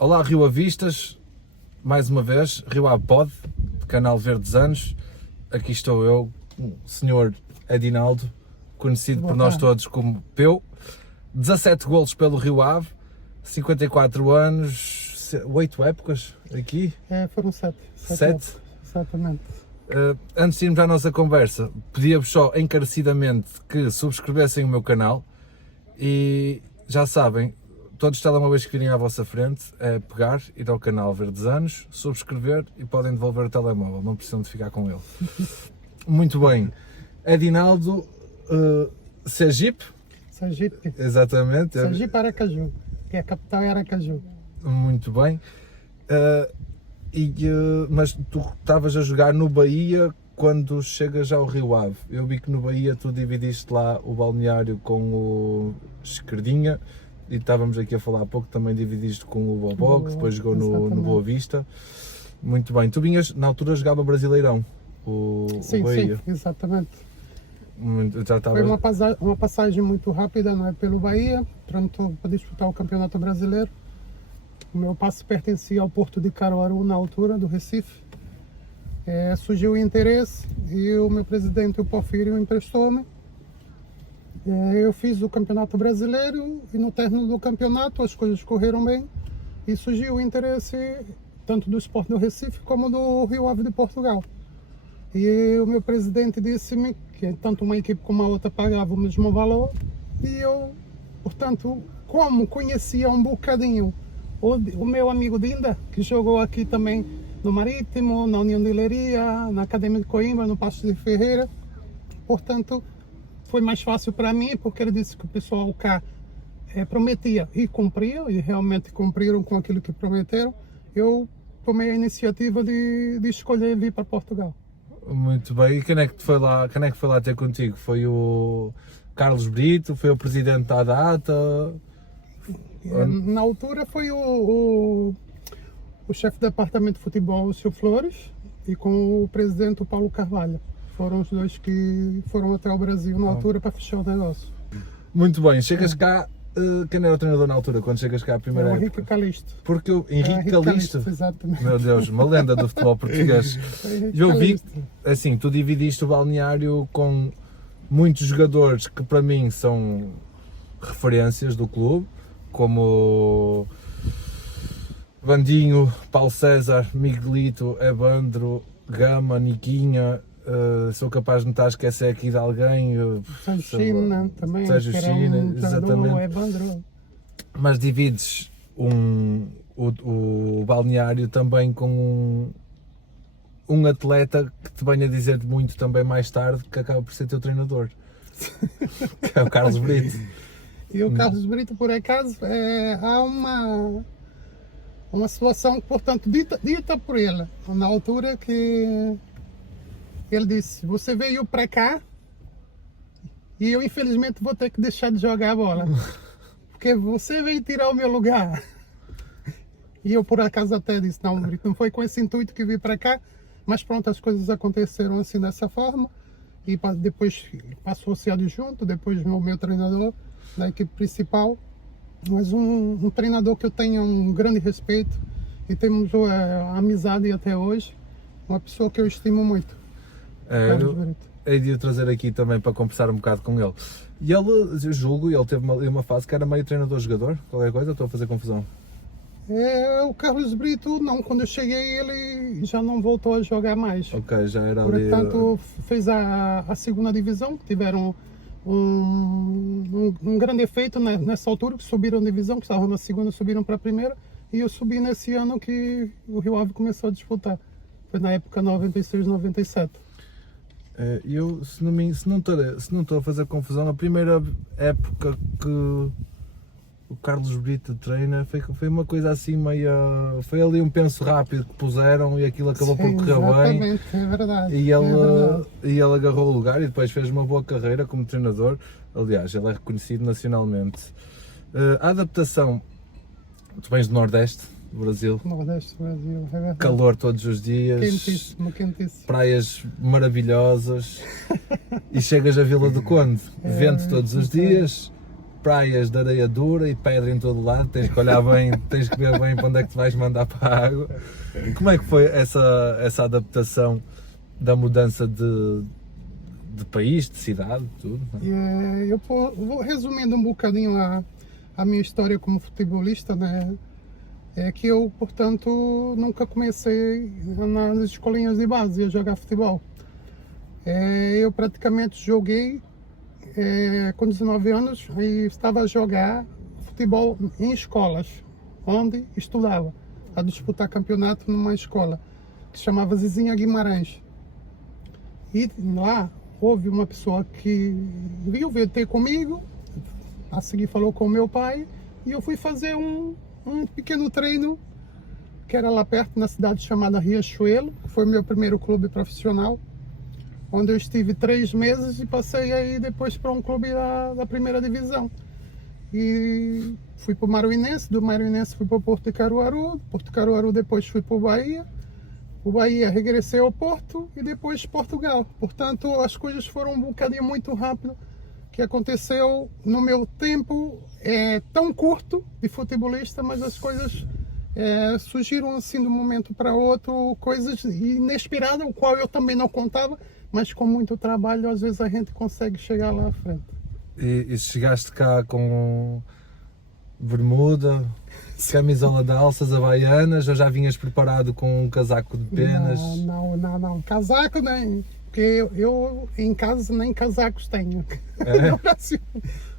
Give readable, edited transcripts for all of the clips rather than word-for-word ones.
Olá Rio Avistas, mais uma vez, Rio Ave Pod, canal Verdes Anos. Aqui estou eu, o Sr. Edinaldo, conhecido por nós todos como Peu. 17 golos pelo Rio Ave, 54 anos, 8 épocas aqui? Foram 7. 7? Exatamente. Antes de irmos à nossa conversa, pedia-vos só encarecidamente que subscrevessem o meu canal e já sabem, todos os telemóveis que virem à vossa frente é pegar, ir ao canal Verdes Anos, subscrever e podem devolver o telemóvel, não precisam de ficar com ele. Muito bem. Edinaldo, Sergipe? Sergipe. Exatamente. Sergipe Aracaju, que a capital é Aracaju. Muito bem. Mas tu estavas a jogar no Bahia quando chegas ao Rio Ave. Eu vi que no Bahia tu dividiste lá o balneário com o Esquerdinha e estávamos aqui a falar há pouco, também dividiste com o Bobó, que depois jogou no Boa Vista. Muito bem. Tu vinhas, na altura jogava Brasileirão, o Bahia. Sim, exatamente. Já estava... Foi uma passagem muito rápida, não é, pelo Bahia, pronto para disputar o Campeonato Brasileiro. O meu passe pertencia ao Porto de Caruaru na altura do Recife. Surgiu o interesse e o meu presidente, o Porfírio, emprestou-me. Eu fiz o Campeonato Brasileiro e no término do campeonato as coisas correram bem e surgiu o interesse tanto do Sport do Recife como do Rio Ave de Portugal. E o meu presidente disse-me que tanto uma equipe como a outra pagava o mesmo valor e eu, portanto, como conhecia um bocadinho o meu amigo Dinda, que jogou aqui também no Marítimo, na União de Leiria, na Academia de Coimbra, no Paços de Ferreira, portanto, foi mais fácil para mim, porque ele disse que o pessoal cá prometia e cumpria, e realmente cumpriram com aquilo que prometeram. Eu tomei a iniciativa de escolher vir para Portugal. Muito bem. E quem é que foi lá ter contigo? Foi o Carlos Brito? Foi o presidente da data? Na altura foi o chefe do departamento de futebol, o Sr. Flores, e com o presidente, o Paulo Carvalho. Foram os dois que foram até o Brasil na altura para fechar o negócio. Muito bem, chegas cá, quem era o treinador na altura, quando chegas cá a primeira época? Henrique Calisto. Porque o Henrique Calisto, exatamente. meu Deus, uma lenda do futebol português. Eu vi, assim, tu dividiste o balneário com muitos jogadores que para mim são referências do clube, como Vandinho, Paulo César, Miguelito, Evandro, Gama, Niquinha. Sou capaz de me estar a esquecer aqui de alguém. Sérgio China também. Sérgio China, exatamente. Evandro. Mas divides o balneário também com um atleta que te venha dizer muito também mais tarde, que acaba por ser teu treinador, que é o Carlos Brito. E o Carlos Brito, por acaso, há uma situação, portanto, dita por ele, na altura que ele disse: você veio para cá e eu infelizmente vou ter que deixar de jogar a bola, porque você veio tirar o meu lugar. E eu por acaso até disse: não, Brito, não foi com esse intuito que vim para cá, mas pronto, as coisas aconteceram assim dessa forma. E depois passou a ser adjunto, depois o meu treinador da equipe principal, mas um treinador que eu tenho um grande respeito e temos amizade até hoje, uma pessoa que eu estimo muito. Eu hei de o trazer aqui também para conversar um bocado com ele. E ele, eu julgo, ele teve uma fase que era meio treinador-jogador, qualquer coisa, estou a fazer confusão. O Carlos Brito, não, quando eu cheguei ele já não voltou a jogar mais. Ok, já era ali... Portanto, fez a segunda divisão, que tiveram um grande efeito nessa altura, que subiram a divisão, que estavam na segunda, subiram para a primeira, e eu subi nesse ano que o Rio Ave começou a disputar. Foi na época 96, 97. Eu, se não estou a fazer confusão, a primeira época que o Carlos Brito treina foi uma coisa assim meio... Foi ali um penso rápido que puseram e aquilo acabou por correr bem. Exatamente, é verdade. E ele agarrou o lugar e depois fez uma boa carreira como treinador. Aliás, ele é reconhecido nacionalmente. A adaptação, tu vens do Nordeste do Brasil, Nordeste do Brasil, é verdade. calor todos os dias, Quentíssimo. praias maravilhosas e chegas à Vila do Conde, vento todos os dias, praias de areia dura e pedra em todo lado, tens que olhar bem, tens que ver bem para onde é que te vais mandar para a água. Como é que foi essa adaptação da mudança de país, de cidade, tudo? Eu vou resumindo um bocadinho a minha história como futebolista, né? É que eu, portanto, nunca comecei nas escolinhas de base a jogar futebol. Eu praticamente joguei com 19 anos e estava a jogar futebol em escolas, onde estudava, a disputar campeonato numa escola que se chamava Zizinha Guimarães. E lá houve uma pessoa que veio ter comigo, a seguir falou com o meu pai, e eu fui fazer um pequeno treino que era lá perto, na cidade chamada Riachuelo, que foi o meu primeiro clube profissional, onde eu estive 3 meses e passei aí depois para um clube da primeira divisão. E fui para o Maruinense, do Maruinense fui para o Porto de Caruaru depois fui para o Bahia regressei ao Porto e depois Portugal. Portanto, as coisas foram um bocadinho muito rápido, que aconteceu no meu tempo tão curto de futebolista, mas as coisas surgiram assim de um momento para outro, coisas inesperadas, o qual eu também não contava, mas com muito trabalho às vezes a gente consegue chegar lá à frente. E chegaste cá com bermuda, camisola de alças havaianas, ou já vinhas preparado com um casaco de penas? Não. Casaco nem, porque eu em casa nem casacos tenho. No Brasil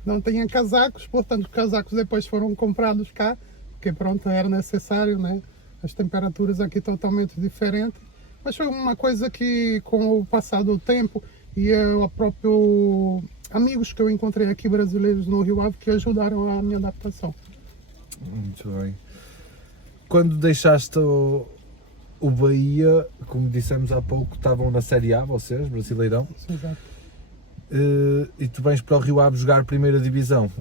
não tenho casacos, portanto os casacos depois foram comprados cá, porque pronto, era necessário, né? As temperaturas aqui totalmente diferentes. Mas foi uma coisa que com o passar do tempo e o próprio amigos que eu encontrei aqui brasileiros no Rio Ave que ajudaram a minha adaptação. Muito bem. Quando deixaste o Bahia, como dissemos há pouco, estavam na Série A, vocês, Brasileirão. Sim, exato. E tu vens para o Rio Ave jogar Primeira Divisão.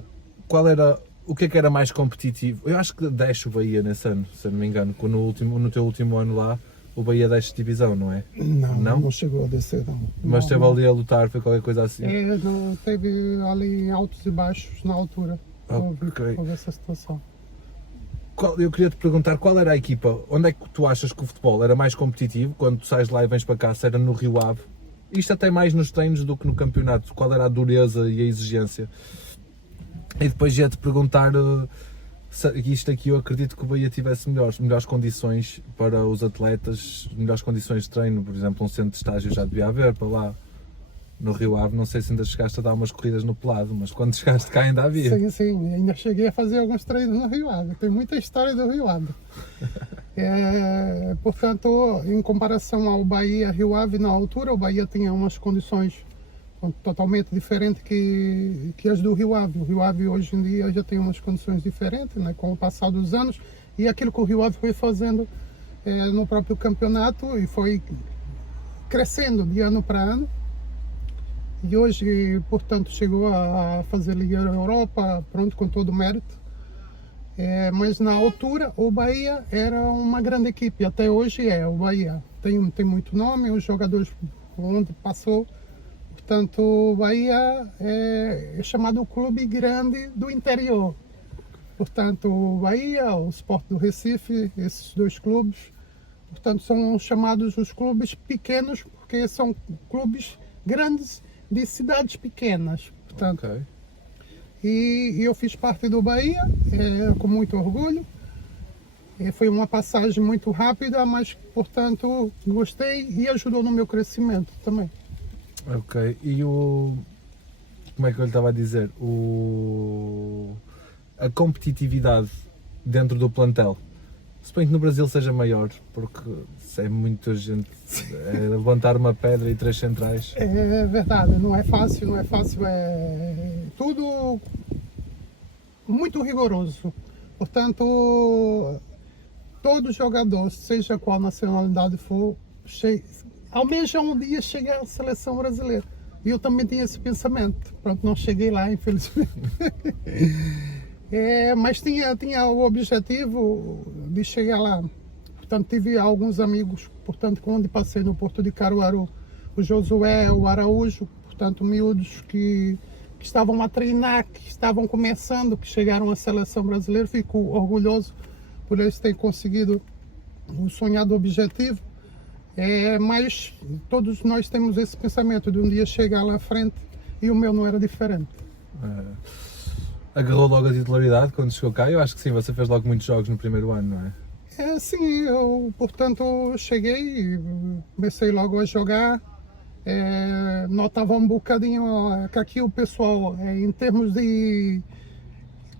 O que é que era mais competitivo? Eu acho que desce o Bahia nesse ano, se eu não me engano, no teu último ano lá, o Bahia desce divisão, não é? Não chegou a descer, não. Mas esteve ali a lutar, foi qualquer coisa assim? Não, teve ali altos e baixos na altura. Houve essa situação. Eu queria te perguntar qual era a equipa, onde é que tu achas que o futebol era mais competitivo quando tu sais de lá e vens para cá, se era no Rio Ave? Isto até mais nos treinos do que no campeonato, qual era a dureza e a exigência? E depois ia-te perguntar, isto aqui eu acredito que o Bahia tivesse melhores condições para os atletas, melhores condições de treino, por exemplo um centro de estágio já devia haver para lá. No Rio Ave, não sei se ainda chegaste a dar umas corridas no pelado, mas quando chegaste cá ainda havia. Sim, ainda cheguei a fazer alguns treinos no Rio Ave, tem muita história do Rio Ave. Portanto, em comparação ao Bahia, Rio Ave, na altura, o Bahia tinha umas condições totalmente diferentes que as do Rio Ave. O Rio Ave hoje em dia já tem umas condições diferentes, né, com o passar dos anos, e aquilo que o Rio Ave foi fazendo no próprio campeonato e foi crescendo de ano para ano. E hoje, portanto, chegou a fazer Liga Europa, pronto, com todo o mérito. Mas na altura, o Bahia era uma grande equipe, até hoje o Bahia. Tem muito nome, os jogadores onde passou. Portanto, o Bahia é chamado o clube grande do interior. Portanto, o Bahia, o Sport do Recife, esses dois clubes, portanto, são chamados os clubes pequenos, porque são clubes grandes de cidades pequenas, portanto. Okay. E eu fiz parte do Bahia com muito orgulho. Foi uma passagem muito rápida, mas portanto gostei e ajudou no meu crescimento também. Ok, e como é que eu lhe estava a dizer? A competitividade dentro do plantel. Suponho que no Brasil seja maior, porque é muita gente, levantar uma pedra e 3 centrais. É verdade, não é fácil, é tudo muito rigoroso. Portanto, todo jogador, seja qual nacionalidade for, almeja um dia chegar à seleção brasileira. E eu também tinha esse pensamento. Pronto, não cheguei lá, infelizmente. Mas tinha o objetivo de chegar lá. Portanto, tive alguns amigos, portanto, onde passei no Porto de Caruaru, o Josué, o Araújo, portanto, miúdos que que estavam a treinar, que estavam começando, que chegaram à seleção brasileira. Fico orgulhoso por eles terem conseguido o sonhado objetivo. Mas todos nós temos esse pensamento de um dia chegar lá à frente, e o meu não era diferente. Agarrou logo a titularidade quando chegou cá? Eu acho que sim, você fez logo muitos jogos no primeiro ano, não é? Sim, eu, portanto, cheguei, comecei logo a jogar. Notava um bocadinho que aqui o pessoal, em termos de...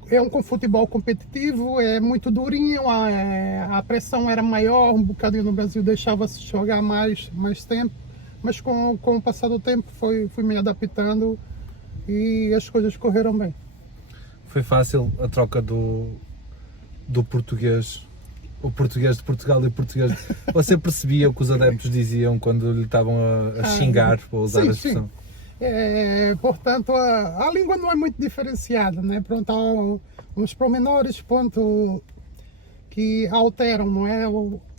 É um futebol competitivo, é muito durinho, a pressão era maior, um bocadinho no Brasil deixava-se jogar mais tempo, mas com o passar do tempo fui me adaptando e as coisas correram bem. Foi fácil a troca do português, o português de Portugal e o português... Você percebia o que os adeptos diziam quando lhe estavam a xingar, para usar a expressão? Sim. Portanto, a língua não é muito diferenciada, né? Pronto, há uns pormenores, ponto, que alteram, não é?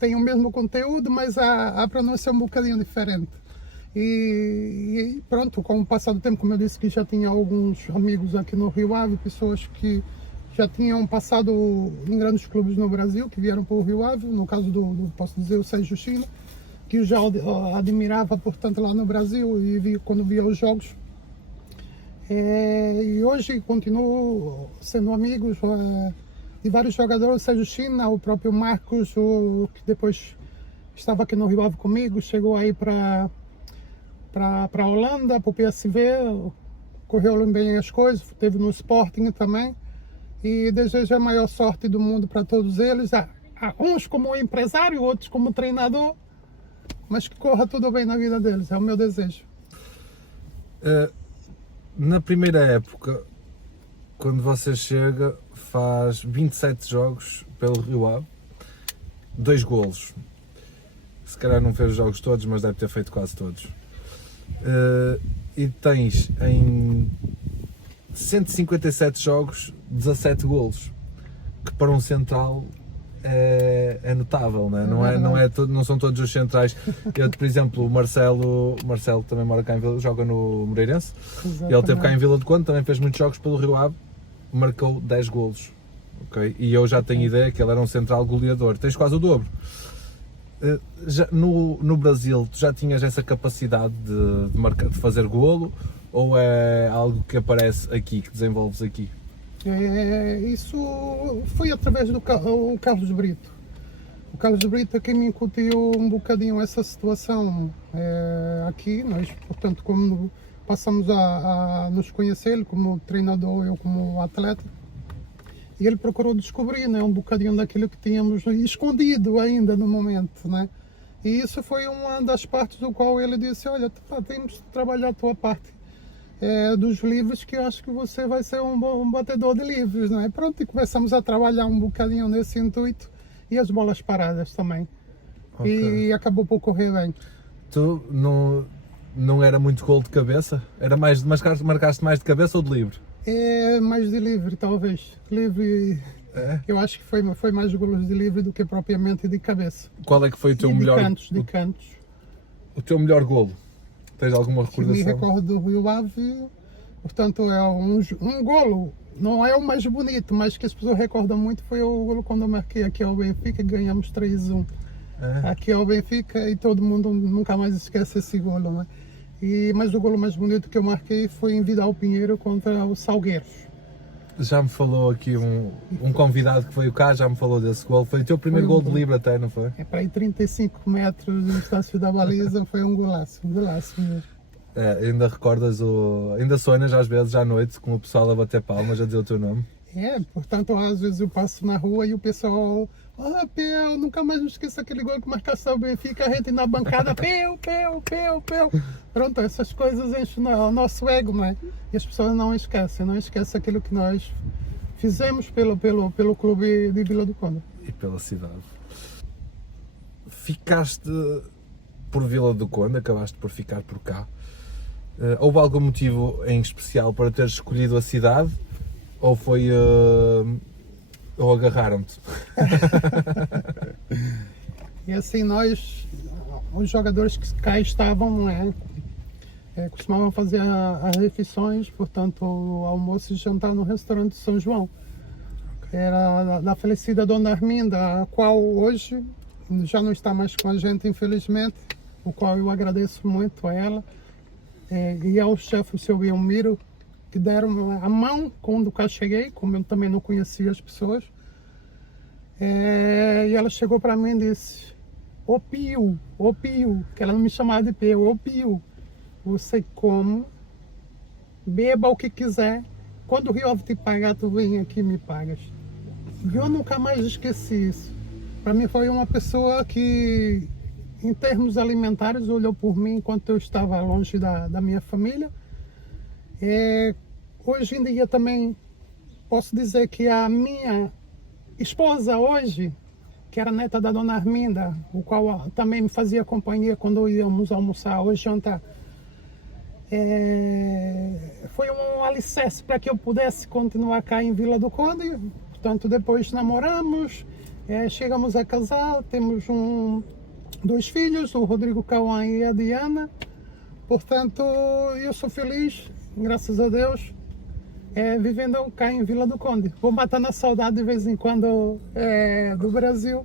Tem o mesmo conteúdo, mas a pronúncia é um bocadinho diferente. E pronto, com o passar do tempo, como eu disse, que já tinha alguns amigos aqui no Rio Ave, pessoas que já tinham passado em grandes clubes no Brasil, que vieram para o Rio Ave, no caso posso dizer, o Sérgio China, que eu já admirava, portanto, lá no Brasil, e quando via os jogos. E hoje continuo sendo amigos de vários jogadores, o Sérgio China, o próprio Marcos, que depois estava aqui no Rio Ave comigo, chegou aí para a Holanda, para o PSV, correu bem as coisas, esteve no Sporting também, e desejo a maior sorte do mundo para todos eles, uns como empresário, outros como treinador, mas que corra tudo bem na vida deles, é o meu desejo. Na primeira época, quando você chega, faz 27 jogos pelo Rio Ave, 2 golos. Se calhar não fez os jogos todos, mas deve ter feito quase todos. E tens em 157 jogos 17 golos, que para um central é notável, né? Não são todos os centrais. Eu, por exemplo, o Marcelo também mora cá em Vila, joga no Moreirense. Exatamente. Ele esteve cá em Vila do Conde, também fez muitos jogos pelo Rio Ave, marcou 10 golos. Okay? E eu já tenho ideia que ele era um central goleador. Tens quase o dobro. No Brasil, tu já tinhas essa capacidade de fazer golo, ou é algo que aparece aqui, que desenvolves aqui? Isso foi através do Carlos Brito. O Carlos Brito é quem me incutiu um bocadinho essa situação aqui. Nós, portanto, como passamos a nos conhecer, ele como treinador, eu como atleta, e ele procurou descobrir, né, um bocadinho daquilo que tínhamos escondido ainda no momento, né? E isso foi uma das partes do qual ele disse: olha, temos que trabalhar a tua parte dos livros, que eu acho que você vai ser um batedor de livros, né? Pronto, e começamos a trabalhar um bocadinho nesse intuito, e as bolas paradas também. Okay. E acabou por correr bem. Tu não era muito gol de cabeça? Era mais, marcaste mais de cabeça ou de livre? Mais de livre, talvez. Livre, eu acho que foi mais golos de livre do que propriamente de cabeça. Qual é que foi o teu melhor... De cantos. O teu melhor golo? Tens alguma recordação? Me recordo do Rio Ave, portanto é um golo, não é o mais bonito, mas que as pessoas recordam muito, foi o golo quando eu marquei aqui ao Benfica, ganhamos 3-1 aqui ao Benfica, e todo mundo nunca mais esquece esse golo, né? Mas o golo mais bonito que eu marquei foi em Vidal Pinheiro contra o Salgueiros. Já me falou aqui um convidado que veio cá, já me falou desse gol. Foi o teu primeiro gol de livre até, não foi? Para aí 35 metros do estácio da baliza, foi um golaço mesmo. Ainda recordas ainda sonhas às vezes à noite com o pessoal a bater palmas, a dizer o teu nome? Portanto, às vezes eu passo na rua e o pessoal: Peu, nunca mais me esqueço aquele gol que marcaste ao Benfica, a gente na bancada, Peu. Pronto, essas coisas enchem o nosso ego, não é? E as pessoas não esquecem aquilo que nós fizemos pelo clube de Vila do Conde. E pela cidade. Ficaste por Vila do Conde, acabaste por ficar por cá. Houve algum motivo em especial para teres escolhido a cidade? Ou foi... ou agarraram-te? E assim, os jogadores que cá estavam, costumavam fazer as refeições, portanto, almoço e jantar no restaurante São João. Era da falecida Dona Arminda, a qual hoje já não está mais com a gente, infelizmente, o qual eu agradeço muito a ela, e ao chefe, o seu Elmiro, que deram a mão quando cá cheguei, como eu também não conhecia as pessoas. E ela chegou para mim e disse: ô Pio, que ela não me chamava de Pio, ô Pio, você come, beba o que quiser, quando o Rio te pagar, tu vem aqui e me pagas. E eu nunca mais esqueci isso. Para mim foi uma pessoa que, em termos alimentares, olhou por mim enquanto eu estava longe da minha família. Hoje em dia também posso dizer que a minha esposa hoje, que era neta da Dona Arminda, o qual também me fazia companhia quando íamos almoçar ou jantar, foi um alicerce para que eu pudesse continuar cá em Vila do Conde. Portanto, depois namoramos, chegamos a casar, temos 2 filhos, o Rodrigo Cauã e a Diana. Portanto, eu sou feliz, graças a Deus, vivendo cá em Vila do Conde. Vou matando a saudade de vez em quando do Brasil,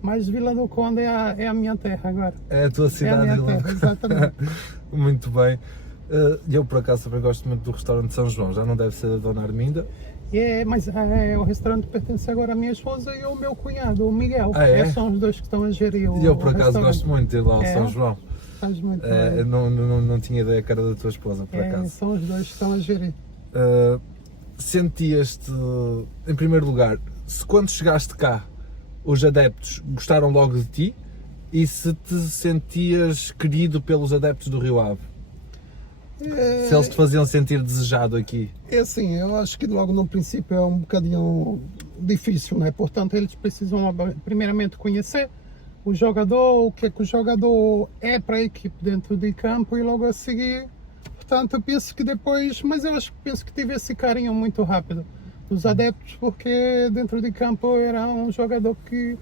mas Vila do Conde é a minha terra agora. É a tua cidade, é a minha terra, exatamente. Muito bem. Eu, por acaso, também gosto muito do restaurante São João. Já não deve ser da Dona Arminda. Mas o restaurante pertence agora à minha esposa e ao meu cunhado, o Miguel. São os dois que estão a gerir o E eu, por acaso, restaurante. gosto muito de ir lá ao São João. Faz muito Eu não tinha ideia que era da tua esposa, por acaso. São os dois que estão a gerir. Sentias-te, em primeiro lugar, se quando chegaste cá, os adeptos gostaram logo de ti, e se te sentias querido pelos adeptos do Rio Ave? Se eles te faziam sentir desejado aqui? Assim, eu acho que logo no princípio é um bocadinho difícil, né? Portanto, eles precisam primeiramente conhecer o jogador, o que é que o jogador é para a equipe dentro de campo, e logo a seguir, portanto, eu penso que depois, mas eu penso que tive esse carinho muito rápido dos adeptos, porque dentro de campo era um jogador que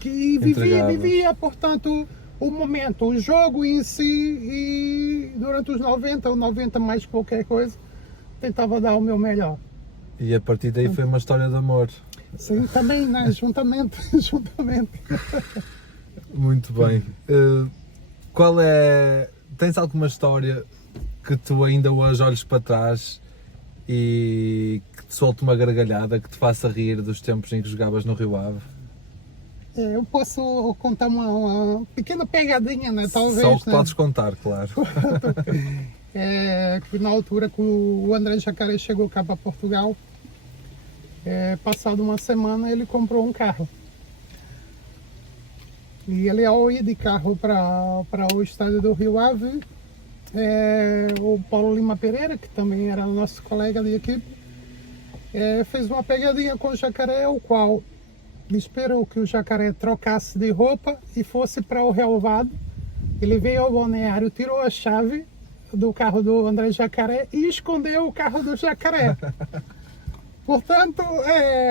vivia, portanto, o momento, o jogo em si, e durante os 90 ou 90 mais qualquer coisa, tentava dar o meu melhor. E a partir daí foi uma história de amor. Sim, também, né? Juntamente. Muito bem. Tens alguma história que tu ainda hoje olhes para trás e que te solte uma gargalhada, que te faça rir dos tempos em que jogavas no Rio Ave? Eu posso contar uma pequena pegadinha, né? Talvez. Só o que podes contar, claro. Que na altura que o André Jacaré chegou cá para Portugal, passado uma semana ele comprou um carro. E ele, ao ir de carro para o estádio do Rio Ave, o Paulo Lima Pereira, que também era nosso colega de equipe, fez uma pegadinha com o Jacaré, o qual esperou que o Jacaré trocasse de roupa e fosse para o relvado. Ele veio ao balneário, tirou a chave do carro do André Jacaré e escondeu o carro do Jacaré. Portanto,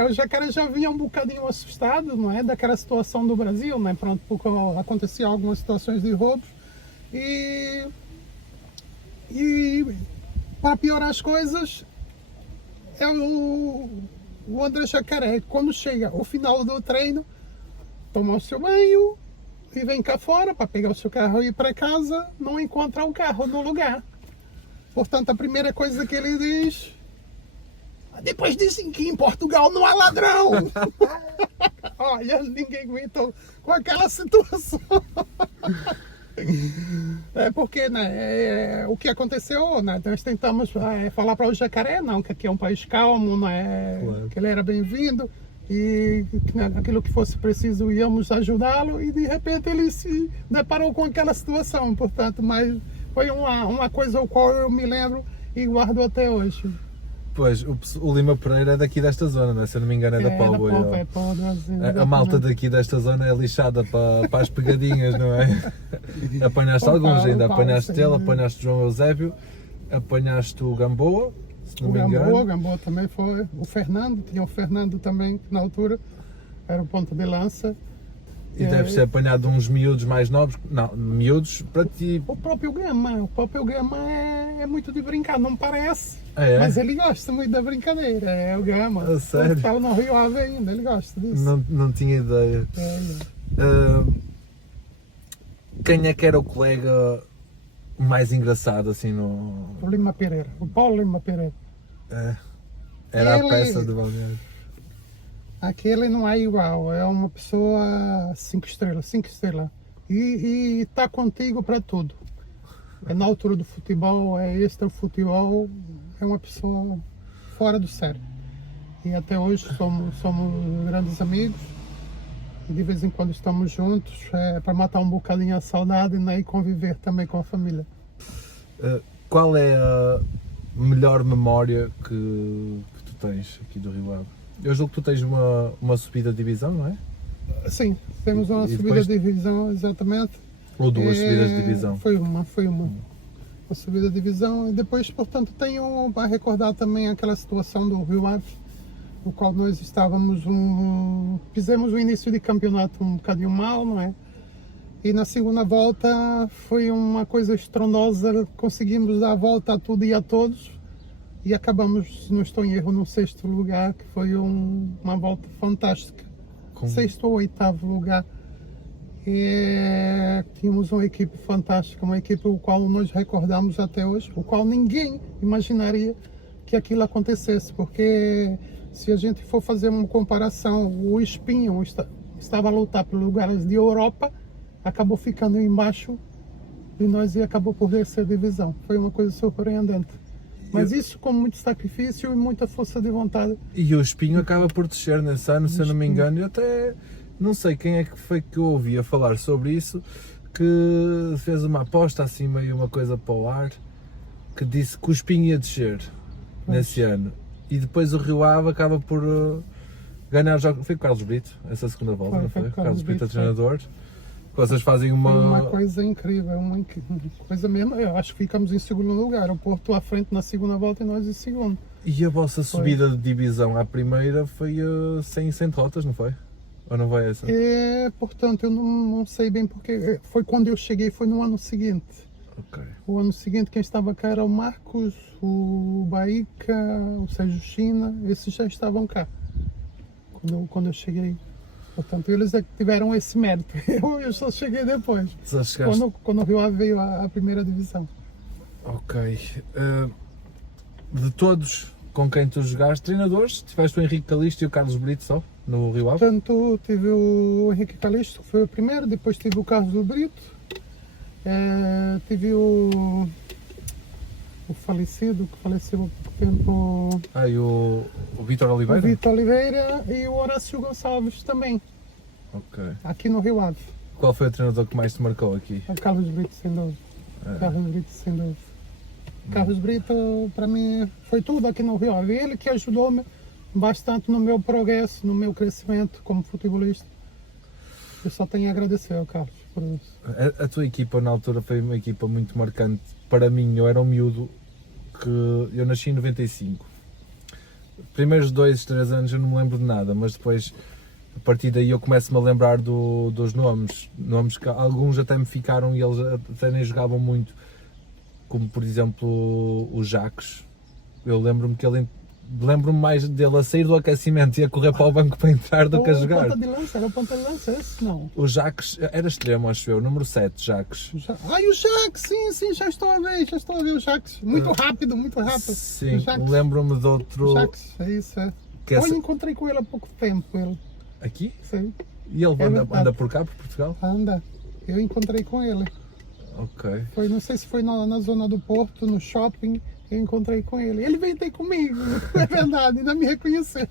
o Jacaré já vinha um bocadinho assustado, não é, daquela situação do Brasil, né? Pronto, porque aconteciam algumas situações de roubos e para piorar as coisas, o André Jacaré, quando chega ao final do treino, toma o seu banho e vem cá fora para pegar o seu carro e ir para casa, não encontra o carro no lugar. Portanto, a primeira coisa que ele diz: depois dizem que em Portugal não há ladrão. Olha, ninguém aguentou com aquela situação. Porque, né, o que aconteceu, né, nós tentamos falar para o Jacaré, não, que aqui é um país calmo, né, claro, que ele era bem-vindo e que aquilo que fosse preciso íamos ajudá-lo, e de repente ele se deparou com aquela situação. Portanto, mas foi uma coisa ao qual eu me lembro e guardo até hoje. Pois, o Lima Pereira é daqui desta zona, não é? Se eu não me engano é da Póvoa. A malta daqui desta zona é lixada para as pegadinhas, não é? Apanhaste alguns ainda, apanhaste ele, apanhaste João Eusébio, apanhaste o Gamboa, se não me engano. O Gamboa também foi, o Fernando, tinha o Fernando também, que na altura era o ponto de lança. E deve ser apanhado uns miúdos mais novos, não, miúdos para ti. O próprio Gama é muito de brincar, não parece, É? mas ele gosta muito da brincadeira, é o Gama. A sério? Ele fala no Rio Ave ainda, ele gosta disso. Não tinha ideia. Quem é que era o colega mais engraçado assim no. O Lima Pereira, o Paulo Lima Pereira. Era Ele- a peça de balneário. Aquele não é igual, é uma pessoa 5 estrelas, 5 estrelas. E tá contigo para tudo. É na altura do futebol, é extra futebol, é uma pessoa fora do sério. E até hoje somos grandes amigos. E de vez em quando estamos juntos, para matar um bocadinho a saudade, né, e conviver também com a família. Qual é a melhor memória que tu tens aqui do Rio Ave? Eu julgo que tu tens uma subida de divisão, não é? Sim, temos uma E subida depois- de divisão, exatamente. Ou duas subidas de divisão? Foi uma. Uma subida de divisão. E depois, portanto, tenho para recordar também aquela situação do Rio Ave, no qual nós estávamos, fizemos o início de campeonato um bocadinho mal, não é? E na segunda volta foi uma coisa estrondosa, conseguimos dar a volta a tudo e a todos e acabamos, se não estou em erro, no 6º lugar, que foi uma volta fantástica. Com- 6º ou 8º lugar. Tínhamos uma equipe fantástica, uma equipe o qual nós recordamos até hoje, o qual ninguém imaginaria que aquilo acontecesse, porque se a gente for fazer uma comparação, o Espinho estava a lutar pelos lugares de Europa, acabou ficando embaixo de nós e acabou por descer a divisão. Foi uma coisa surpreendente. Mas isso com muito sacrifício e muita força de vontade. E o Espinho acaba por descer nesse ano, se eu não me Espinho. engano. Eu até não sei quem é que foi que eu ouvi a falar sobre isso, que fez uma aposta assim, meio uma coisa para o ar, que disse que o Espinho ia descer nesse ano. E depois o Rio Ave acaba por ganhar jogos. Foi o Carlos Brito, essa segunda volta, não foi? Foi o Carlos Carlos Brito, a Brito, foi. treinador. Vocês fazem Foi uma uma. coisa incrível, uma coisa mesmo. Eu acho que ficamos em segundo lugar. O Porto à frente na segunda volta e nós em segundo. E a vossa subida de divisão à primeira foi sem derrotas, não foi? Ou não vai essa? Portanto, eu não sei bem porque. Foi quando eu cheguei, foi no ano seguinte. Ok. O ano seguinte quem estava cá era o Marcos, o Baíca, o Sérgio China, esses já estavam cá quando eu cheguei. Portanto, eles é que tiveram esse mérito. Eu só cheguei depois, Só chegaste. quando o Rio Ave veio à primeira divisão. Ok. De todos com quem tu jogaste, treinadores, tiveste o Henrique Calixto e o Carlos Brito só, no Rio Ave? Portanto, tive o Henrique Calixto, que foi o primeiro, depois tive o Carlos do Brito, tive o falecido, que faleceu há pouco tempo, E o Vítor o Oliveira? Vitor Oliveira e o Horácio Gonçalves também, Ok. aqui no Rio Ave. Qual foi o treinador que mais te marcou aqui? O Carlos Brito, sem dúvida. Carlos Brito, sem dúvida. Carlos Brito, para mim, foi tudo aqui no Rio Ave. Ele que ajudou-me bastante no meu progresso, no meu crescimento como futebolista. Eu só tenho a agradecer ao Carlos por isso. A tua equipa na altura foi uma equipa muito marcante. Para mim, eu era um miúdo que eu nasci em 95. Primeiros 2, 3 anos eu não me lembro de nada, mas depois, a partir daí eu começo-me a lembrar dos nomes que alguns até me ficaram e eles até nem jogavam muito, como por exemplo o Jacques. Eu lembro-me mais dele a sair do aquecimento e a correr para o banco para entrar do que a jogar. Ponta de lança, era o ponta de lança esse? Não. O Jacques era extremo, acho eu, número 7, Jacques. O Jacques, sim, já estou a ver o Jacques. Muito rápido, muito rápido. Sim, O Jacques. lembro-me de outro. O Jacques, é isso, é. Que Eu essa- encontrei com ele há pouco tempo, ele. Aqui? Sim, E ele verdade. anda por cá, por Portugal? anda. Eu encontrei com ele. Ok. Não sei se foi na zona do Porto, no shopping, eu encontrei com ele. Ele veio ter comigo, é verdade, ainda me reconheceu.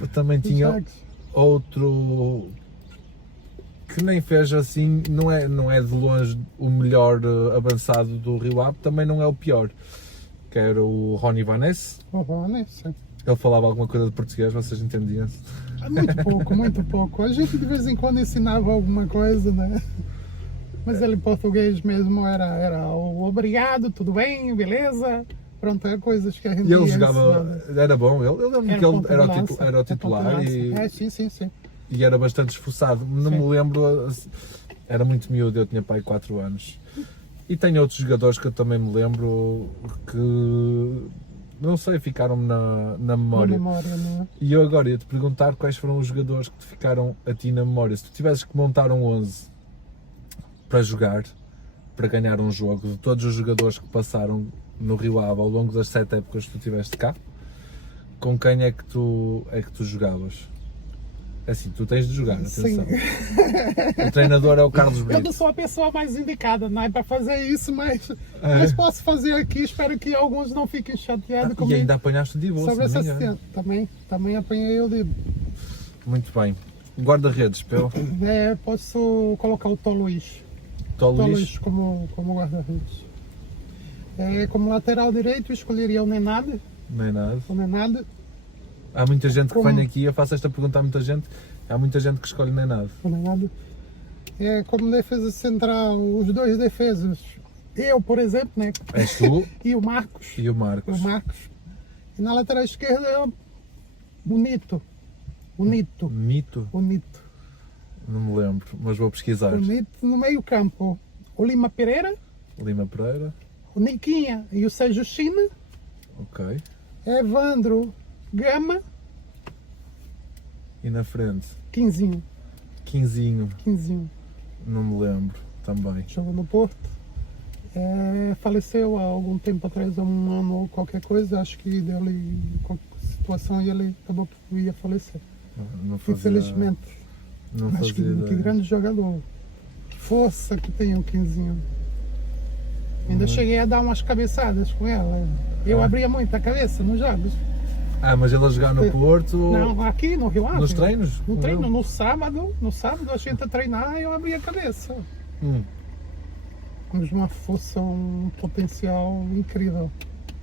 Eu também tinha Jacques. outro que nem fez assim, não é de longe o melhor avançado do Rio Ave, também não é o pior, que era o Rony Vanessa. O Rony, sim. Ele falava alguma coisa de português, vocês entendiam? Muito pouco, muito pouco. A gente de vez em quando ensinava alguma coisa, né? Mas ele em português mesmo era o obrigado, tudo bem, beleza? Pronto, é coisas que a gente E ele ia jogava, ensinando. era bom, eu lembro que ele ponta de era lança, o ponta de titular lança. e Sim. e era bastante esforçado. Não Sim. me lembro, era muito miúdo, eu tinha pai 4 anos. E tenho outros jogadores que eu também me lembro que, não sei, ficaram-me na Na memória. memória, não é? E eu agora ia-te perguntar quais foram os jogadores que te ficaram a ti na memória. Se tu tivesses que montar um 11 para jogar, para ganhar um jogo, de todos os jogadores que passaram no Rio Ave ao longo das 7 épocas que tu estiveste cá, com quem é que tu jogavas? Assim, tu tens de jogar, atenção. Sim. O treinador é o Carlos Eu não Brito. sou a pessoa mais indicada, não é para fazer isso, mas posso fazer aqui. Espero que alguns não fiquem chateados E comigo ainda apanhaste o Divo, se sobre não essa me engano. cena. Também apanhei o Divo. Muito bem. Guarda-redes, Peu. Posso colocar o Tó Luís. Tó Tó Luís. Luís como guarda-redes. Como lateral direito, escolheria o Nenad. Nem nada. O Nenad. Há muita gente que Como- vem aqui, eu faço esta pergunta a muita gente, há muita gente que escolhe nem nada. O Nenad. Como defesa central, os dois defesas. Eu, por exemplo, né? És tu E o Marcos. e o Marcos. O Marcos. E na lateral esquerda é o Nito. O Nito. Nito? O Nito. Não me lembro, mas vou pesquisar. O Nito no meio campo. O Lima Pereira, Lima Pereira, o Niquinha e o Sérgio China. ok. Evandro Gama, E na frente, Quinzinho. Quinzinho, Quinzinho. não me lembro também. Jogou no Porto. Faleceu há algum tempo atrás, há um ano ou qualquer coisa. Acho que deu-lhe qualquer situação e ele acabou por ia falecer. Não fazia, Infelizmente. não Mas fazia que ideia. grande jogador. Que força que tem o Quinzinho. Ainda cheguei a dar umas cabeçadas com ela. Eu abria muito a cabeça nos jogos. Mas ele a jogar no Porto, Não, aqui no Rio Ave. nos treinos? No treino, Não. no sábado a gente a treinar, eu abria a cabeça. Hum. Mas uma força, um potencial incrível.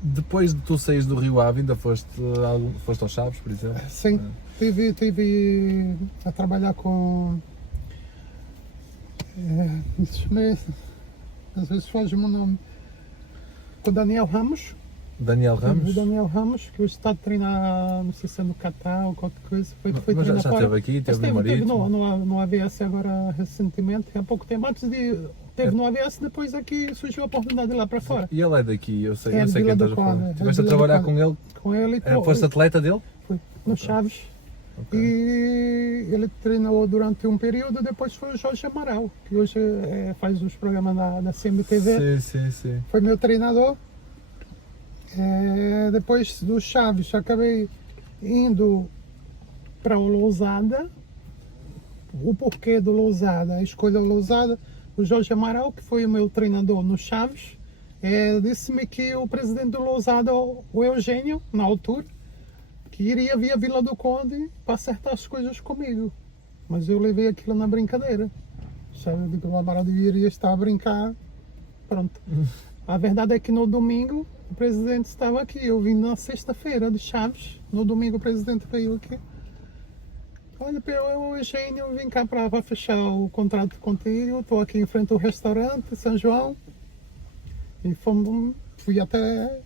Depois de tu saís do Rio Ave, ainda foste aos Chaves, por exemplo? Sim, tive a trabalhar com. Às vezes foge-me o nome. Com o Daniel Ramos. Daniel O Ramos? Daniel Ramos, que hoje está a treinar, não sei se é no Catar ou qualquer coisa. Foi Mas treinar já fora. esteve aqui, Mas esteve no teve Marítimo. no AVS agora recentemente, há pouco tempo. Antes de. Teve no AVS, depois aqui surgiu a oportunidade de ir lá para fora. E ele é daqui, eu sei É de quem Vila estás do a falar. Conde, é de Estiveste a Vila do trabalhar Conde. com ele? Com ele Foste atleta dele? foi no Chaves. Ok. E ele treinou durante um período, depois foi o Jorge Amaral, que hoje faz os programas da CMTV. Sim. Foi meu treinador. Depois do Chaves, acabei indo para o Lousada. O porquê do Lousada, a escolha do Lousada, o Jorge Amaral, que foi o meu treinador no Chaves, disse-me que o presidente do Lousada, o Eugênio, na altura, que iria via Vila do Conde para acertar as coisas comigo. Mas eu levei aquilo na brincadeira. Sabe, eu digo, o Amaral iria estar a brincar. Pronto. A verdade é que no domingo o presidente estava aqui. Eu vim na sexta-feira de Chaves. No domingo o presidente veio aqui. Olha, eu, Eugênio, vim cá para fechar o contrato contigo. Estou aqui em frente ao restaurante São João. E fui até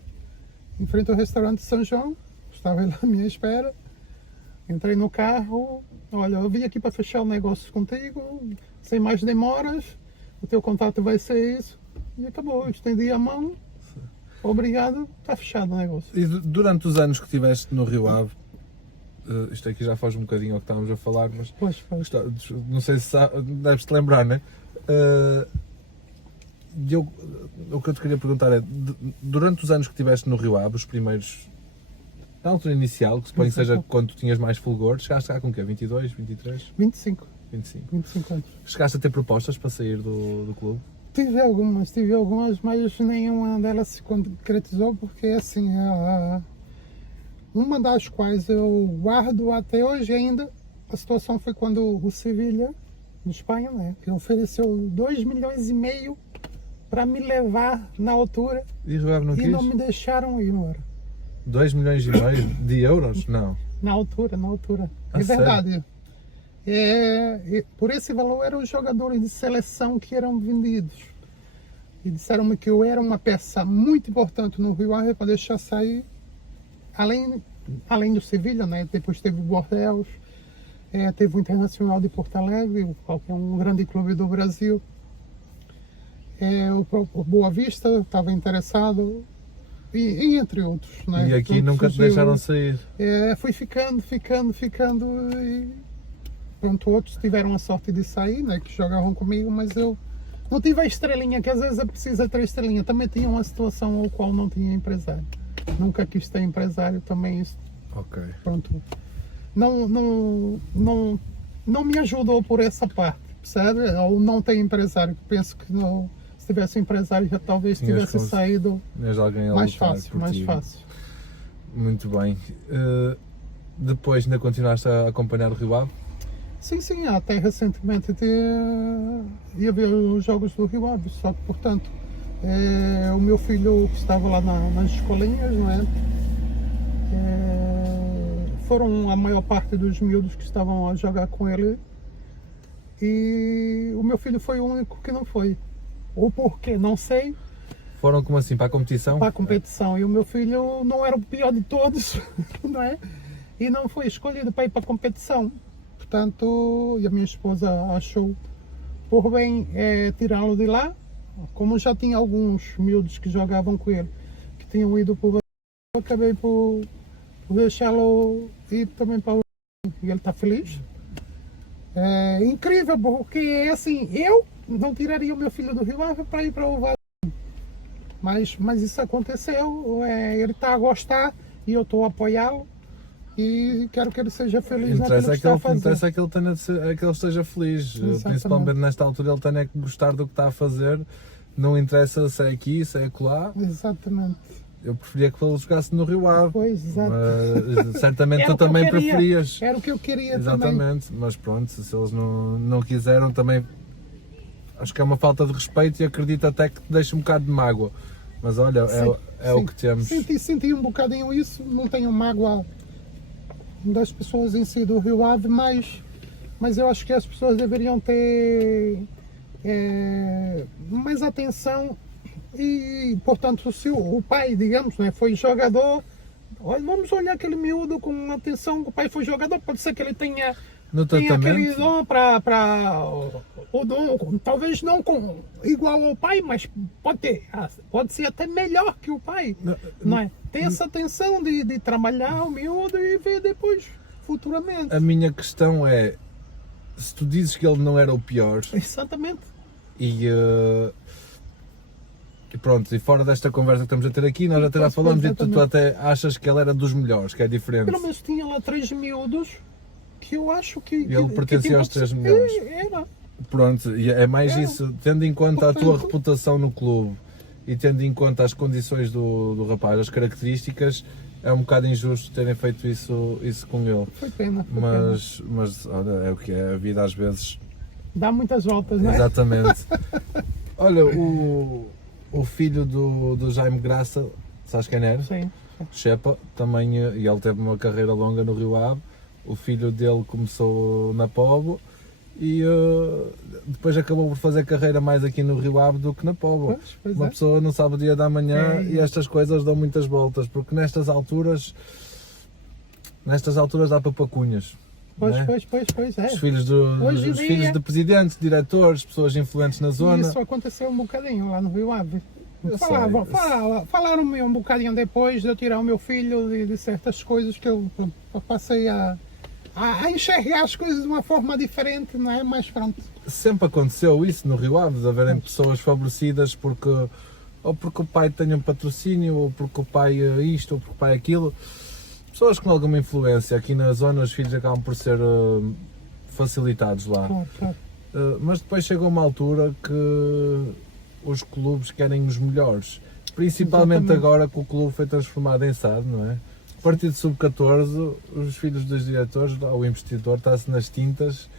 em frente ao restaurante São João. Estava ele à minha espera. Entrei no carro. Olha, eu vim aqui para fechar o negócio contigo. Sem mais demoras. O teu contrato vai ser isso. E acabou. Eu estendi a mão. Obrigado. Está fechado o negócio. E durante os anos que estiveste no Rio Ave, isto aqui já faz um bocadinho ao que estávamos a falar, mas Pois. não sei se deves-te lembrar, não é? O que eu te queria perguntar é, durante os anos que estiveste no Rio Ave, os primeiros, na altura inicial, que suponho que seja quando tu tinhas mais fulgor, chegaste cá com o quê? 22, 23, 25 25? anos. Chegaste a ter propostas para sair do clube? Tive algumas, mas nenhuma delas se concretizou, porque assim, uma das quais eu guardo até hoje ainda, a situação foi quando o Sevilha, de Espanha, né, que ofereceu 2,5 milhões para me levar na altura E o Rio Ave não e quis? não me deixaram ir embora. 2,5 milhões de euros? Não. Na altura. Ah, É verdade. Por esse valor eram os jogadores de seleção que eram vendidos. E disseram-me que eu era uma peça muito importante no Rio Ave para deixar sair, além do Sevilha, né? Depois teve o Bordeaux, Teve o Internacional de Porto Alegre, o qual é um grande clube do Brasil. O próprio Boa Vista estava interessado, e entre outros. Né? E aqui Pronto, nunca te surgiu, deixaram sair. Fui ficando, e pronto, outros tiveram a sorte de sair, né, que jogavam comigo, mas eu não tive a estrelinha, que às vezes é preciso ter estrelinha. Também tinha uma situação ao qual não tinha empresário. Nunca quis ter empresário também, isso. Ok. Pronto. Não me ajudou por essa parte, percebe? Ou não ter empresário. Penso que não, se tivesse empresário já talvez tivesse saído Alguém a mais lutar fácil, por mais ti. fácil. Muito bem. Depois ainda continuaste a acompanhar o Rio Ave? Sim, até recentemente ia ver os jogos do Rio Ave, só que, portanto, o meu filho que estava lá nas escolinhas, não é? Foram a maior parte dos miúdos que estavam a jogar com ele, e o meu filho foi o único que não foi. O porquê, não sei, Foram como assim, para a competição? para a competição, e o meu filho não era o pior de todos, não é? E não foi escolhido para ir para a competição. Portanto, e a minha esposa achou por bem tirá-lo de lá, como já tinha alguns miúdos que jogavam com ele, que tinham ido para o Brasil, eu acabei por deixá-lo ir também para o Brasil, e ele está feliz. É incrível, porque assim, eu não tiraria o meu filho do Rio Ave para ir para o Vale, mas isso aconteceu, ele está a gostar e eu estou a apoiá-lo. E quero que ele seja feliz naquilo que está a fazer. Interessa é que ele esteja feliz. Exatamente. Principalmente nesta altura ele tem que gostar do que está a fazer. Não interessa se é aqui, se é acolá. Exatamente. Eu preferia que ele jogasse no Rio Ave. Pois, exato. Mas, certamente tu também preferias. Era o que eu queria. Exatamente. Também. Mas pronto, se eles não quiseram também, acho que é uma falta de respeito, e acredito até que te deixa um bocado de mágoa. Mas olha, é o que temos. Senti um bocadinho isso, não tenho mágoa das pessoas em si do Rio Ave, mas eu acho que as pessoas deveriam ter mais atenção, e portanto, se o pai, digamos, né, foi jogador, vamos olhar aquele miúdo com atenção. O pai foi jogador, pode ser que ele tenha aquele dom para o dom, talvez não igual ao pai, mas pode ser até melhor que o pai, não é? Ter essa atenção de trabalhar o miúdo e ver depois, futuramente. A minha questão é, se tu dizes que ele não era o pior, Exatamente. e pronto, e fora desta conversa que estamos a ter aqui, nós até já falamos, e tu até achas que ele era dos melhores, que é diferente. Pelo menos tinha lá 3 miúdos que eu acho que... E ele pertencia aos 3 melhores. Era. Pronto, e é mais isso, tendo em conta a tua reputação no clube e tendo em conta as condições do rapaz, as características, é um bocado injusto terem feito isso com ele. Foi pena. Mas olha, é o que é, a vida às vezes dá muitas voltas, não é? Exatamente. Olha, o filho do Jaime Graça, sabes quem era? Sim. Chepa, também, e ele teve uma carreira longa no Rio Ave. O filho dele começou na Póvoa e depois acabou por fazer carreira mais aqui no Rio Ave do que na Póvoa. Pois Uma pessoa não sabe o dia da manhã, e estas coisas dão muitas voltas, porque nestas alturas dá para pacunhas. Pois, não é? pois é. Os filhos de presidentes, diretores, pessoas influentes na zona. Isso aconteceu um bocadinho lá no Rio Ave. Eu Falaram-me um bocadinho depois de eu tirar o meu filho de certas coisas, que eu passei a enxergar as coisas de uma forma diferente, não é? Mas pronto. Sempre aconteceu isso no Rio Ave, de haverem pessoas favorecidas ou porque o pai tem um patrocínio, ou porque o pai isto, ou porque o pai aquilo. Pessoas com alguma influência. Aqui na zona os filhos acabam por ser facilitados lá. Claro. Mas depois chega uma altura que os clubes querem os melhores. Principalmente Exatamente. Agora que o clube foi transformado em SAD, não é? A partir de sub-14, os filhos dos diretores, o investidor está-se nas tintas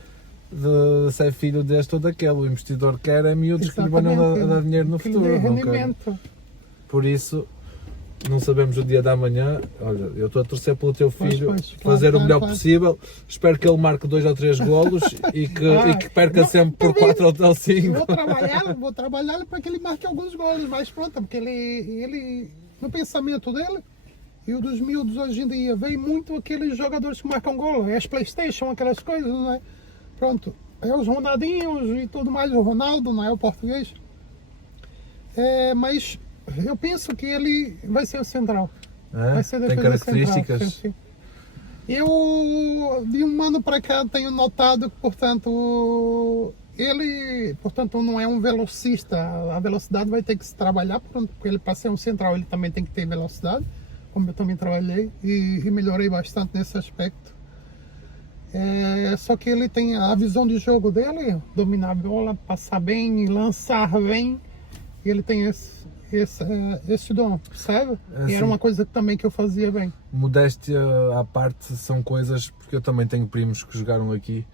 de ser filho deste ou daquele. O investidor quer miúdos que lhe vão dar dinheiro no futuro. Por isso, não sabemos o dia da manhã. Olha, eu estou a torcer pelo teu filho fazer o melhor possível. Espero que ele marque 2 ou 3 golos e que perca sempre por 4 ou 5. Vou trabalhar para que ele marque alguns golos, mas pronto, porque ele no pensamento dele, E o dos miúdos hoje em dia, vem muito aqueles jogadores que marcam gol, é as Playstation, aquelas coisas, não é? Pronto, é os Ronaldinhos e tudo mais, o Ronaldo, não é o português. Mas eu penso que ele vai ser o central. Vai ser Tem defesa características. central, sim. Eu, de um ano para cá, tenho notado que, portanto, ele, portanto, não é um velocista. A velocidade vai ter que se trabalhar, porque ele, para ser um central, ele também tem que ter velocidade, como eu também trabalhei e melhorei bastante nesse aspecto. Só que ele tem a visão de jogo dele, dominar a bola, passar bem, lançar bem. Ele tem esse dom, sabe? E era uma coisa também que eu fazia bem. Modéstia à parte, são coisas, porque eu também tenho primos que jogaram aqui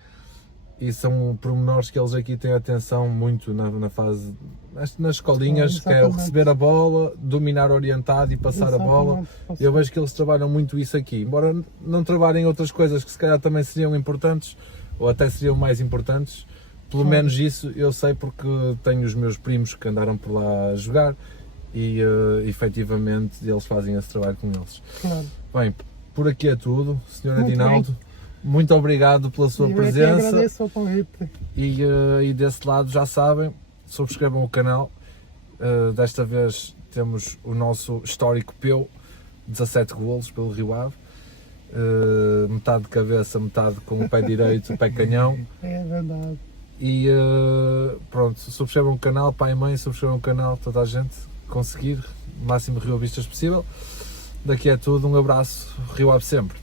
e são pormenores que eles aqui têm atenção muito na fase, nas escolinhas, que é o receber a bola, dominar orientado e passar a bola. Eu vejo que eles trabalham muito isso aqui, embora não trabalhem outras coisas que se calhar também seriam importantes ou até seriam mais importantes. Pelo menos isso eu sei, porque tenho os meus primos que andaram por lá a jogar e efetivamente eles fazem esse trabalho com eles. Claro. Bem, por aqui é tudo, Sr. Muito Adinaldo. Muito obrigado pela sua Eu presença. que agradeço o convite. E desse lado, já sabem, subscrevam o canal. Desta vez temos o nosso histórico Peu, 17 golos pelo Rio Ave. Metade de cabeça, metade com o pé direito, o pé canhão. É verdade. E pronto, subscrevam o canal, pai e mãe, subscrevam o canal, toda a gente conseguir o máximo de Rio Avistas possível. Daqui é tudo, um abraço, Rio Ave sempre.